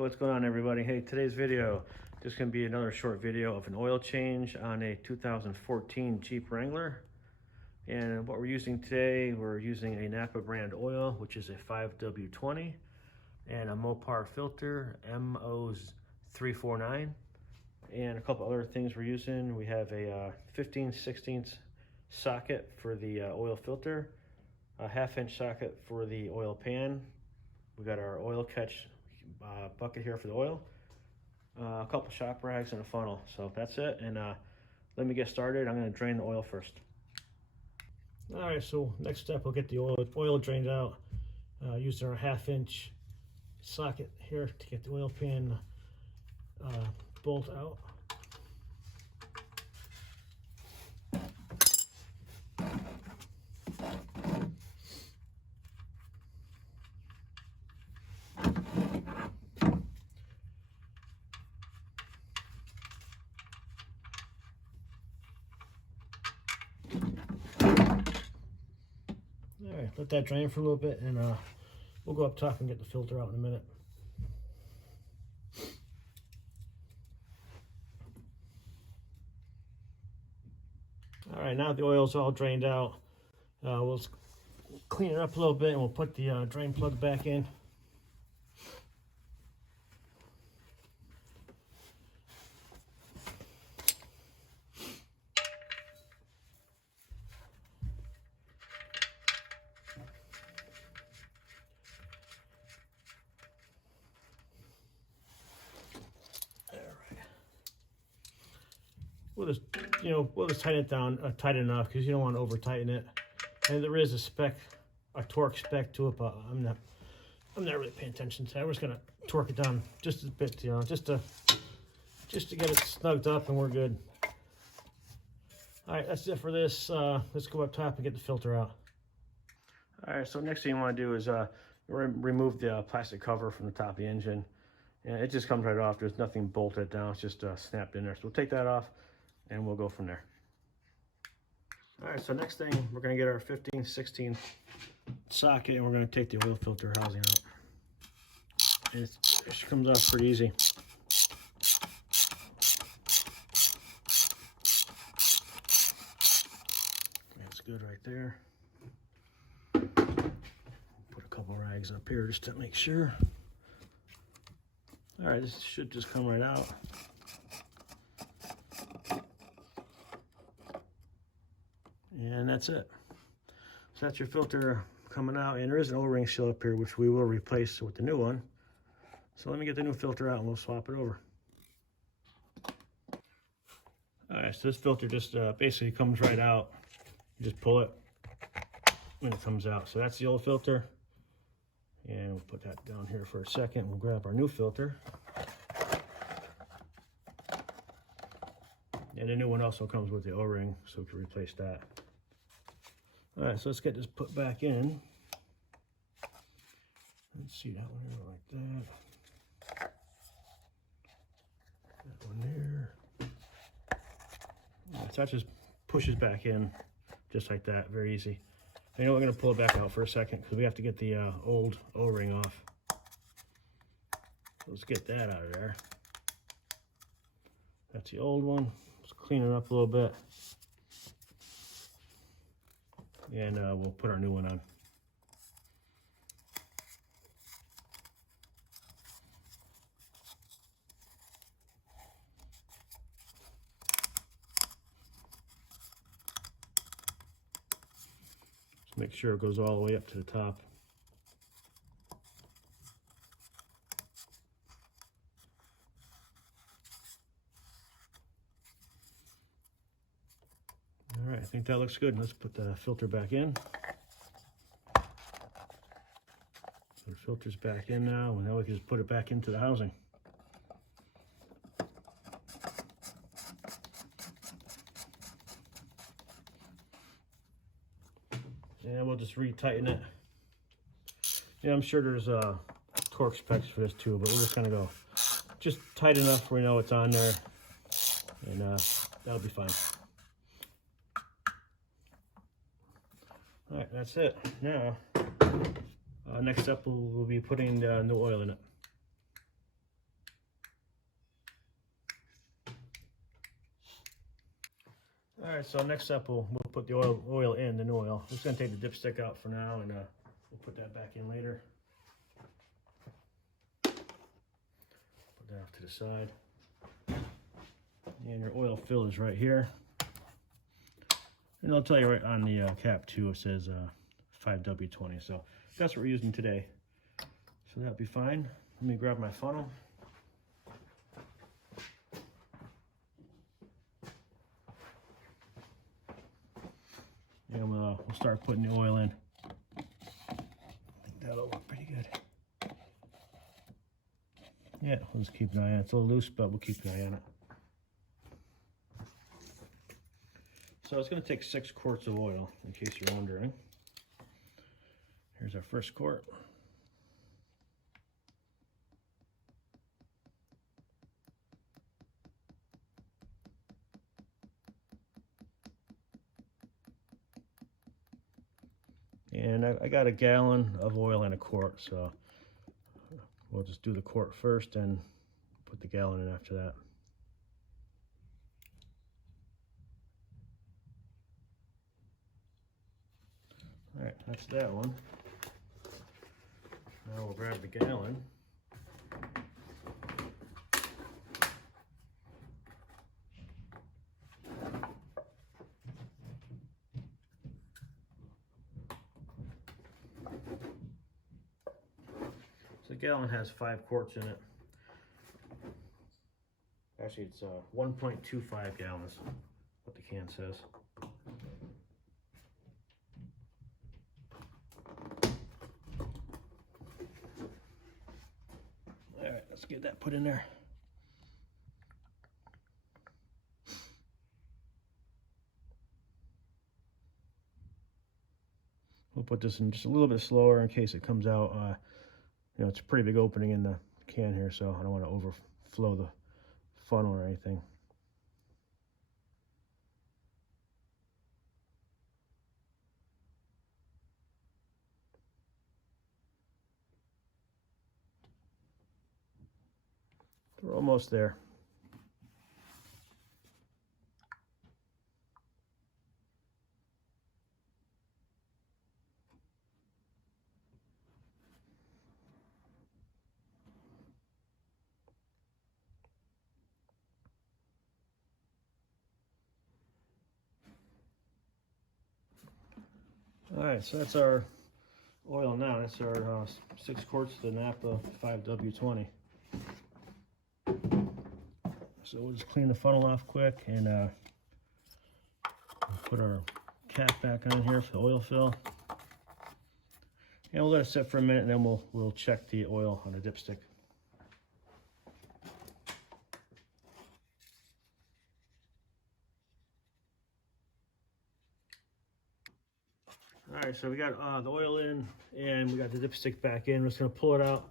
What's going on, everybody? Hey, today's video just gonna be another short video of an oil change on a 2014 Jeep Wrangler. And what we're using today, we're using a Napa brand oil, which is a 5W20, and a Mopar filter, MO349, and a couple other things we're using. We have a 15/16 socket for the oil filter, a 1/2-inch socket for the oil pan. We got our oil catch bucket here for the oil, a couple shop rags, and a funnel. So that's it, and let me get started. I'm going to drain the oil first. All right, so next step, we'll get the oil drained out using our 1/2-inch socket here to get the oil pan bolt out. All right, let that drain for a little bit, and we'll go up top and get the filter out in a minute. All right, now the oil's all drained out. We'll clean it up a little bit, and we'll put the drain plug back in. We'll just tighten it down tight enough, because you don't want to over tighten it. And there is a torque spec to it, but I'm not really paying attention to that. We're just gonna torque it down just a bit, just to get it snugged up, and we're good. All right, that's it for this. Let's go up top and get the filter out. All right, so next thing you want to do is remove the plastic cover from the top of the engine. And it just comes right off. There's nothing bolted down. It's just snapped in there. So we'll take that off, and we'll go from there. All right, so next thing, we're going to get our 15/16 socket, and we're going to take the oil filter housing out. And it comes off pretty easy. That's good right there. Put a couple rags up here just to make sure. All right, this should just come right out. And that's it. So that's your filter coming out, and there is an O-ring still up here, which we will replace with the new one. So let me get the new filter out, and we'll swap it over. All right, so this filter just basically comes right out. You just pull it when it comes out. So that's the old filter. And we'll put that down here for a second. We'll grab our new filter. And the new one also comes with the O-ring, so we can replace that. All right, so let's get this put back in. Let's see that one here like that. That one there. All right, so that just pushes back in just like that, very easy. You know, we're going to pull it back out for a second, because we have to get the old O-ring off. Let's get that out of there. That's the old one. Let's clean it up a little bit. And we'll put our new one on. Just make sure it goes all the way up to the top. All right, I think that looks good. Let's put the filter back in. So the filter's back in now, and now we can just put it back into the housing. And we'll just retighten it. Yeah, I'm sure there's torque specs for this too, but we're just gonna go just tight enough where we know it's on there, and that'll be fine. All right, that's it. Now, next up, we'll be putting the new oil in it. right, so next up we'll put the oil in the new oil. I'm just gonna take the dipstick out for now, and we'll put that back in later. Put that off to the side. And your oil fill is right here. And I'll tell you right on the cap too, it says 5W20. So that's what we're using today. So that'll be fine. Let me grab my funnel. And we'll start putting the oil in. I think that'll work pretty good. Yeah, we'll just keep an eye on it. It's a little loose, but we'll keep an eye on it. So it's going to take 6 quarts of oil, in case you're wondering. Here's our first quart. And I got a gallon of oil in a quart, so we'll just do the quart first and put the gallon in after that. All right, that's that one. Now we'll grab the gallon. So the gallon has 5 quarts in it. Actually, it's 1.25 gallons, what the can says. All right, let's get that put in there. We'll put this in just a little bit slower in case it comes out. You know, it's a pretty big opening in the can here, so I don't want to overflow the funnel or anything. We're almost there. All right, so that's our oil now. That's our 6 quarts of the Napa 5W20. So we'll just clean the funnel off quick and put our cap back on here for the oil fill. And we'll let it sit for a minute, and then we'll check the oil on the dipstick. All right, so we got the oil in, and we got the dipstick back in. We're just gonna pull it out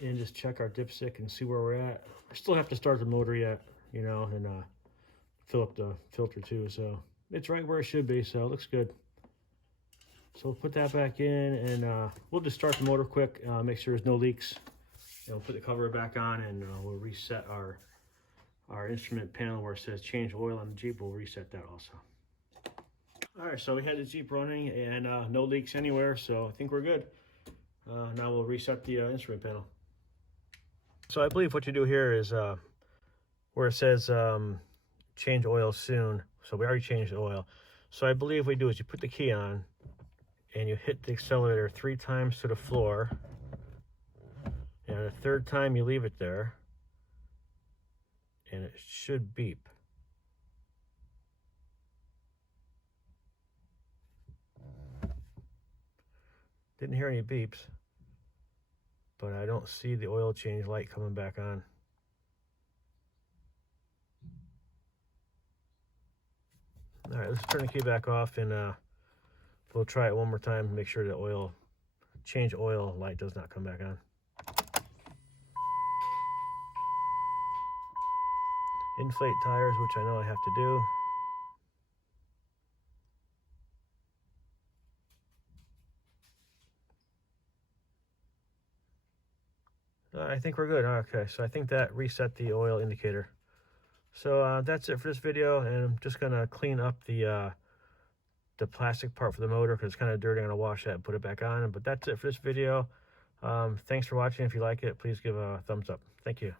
and just check our dipstick and see where we're at. We still have to start the motor yet, you know, and fill up the filter too. So it's right where it should be, so it looks good. So we'll put that back in, and we'll just start the motor quick, make sure there's no leaks. And we'll put the cover back on, and we'll reset our instrument panel where it says change oil on the Jeep. We'll reset that also. All right, so we had the Jeep running, and no leaks anywhere, so I think we're good. Now we'll reset the instrument panel. So I believe what you do here is where it says change oil soon. So we already changed the oil. So I believe what you do is you put the key on, and you hit the accelerator 3 times to the floor, and the 3rd time you leave it there, and it should beep. Didn't hear any beeps, but I don't see the oil change light coming back on. All right, let's turn the key back off, and we'll try it one more time to make sure the change oil light does not come back on. Inflate tires, which I know I have to do. I think we're good. Okay, so I think that reset the oil indicator. So that's it for this video, and I'm just gonna clean up the plastic part for the motor because it's kind of dirty. I'm gonna wash that and put it back on. But that's it for this video. Thanks for watching. If you like it, please give a thumbs up. Thank you.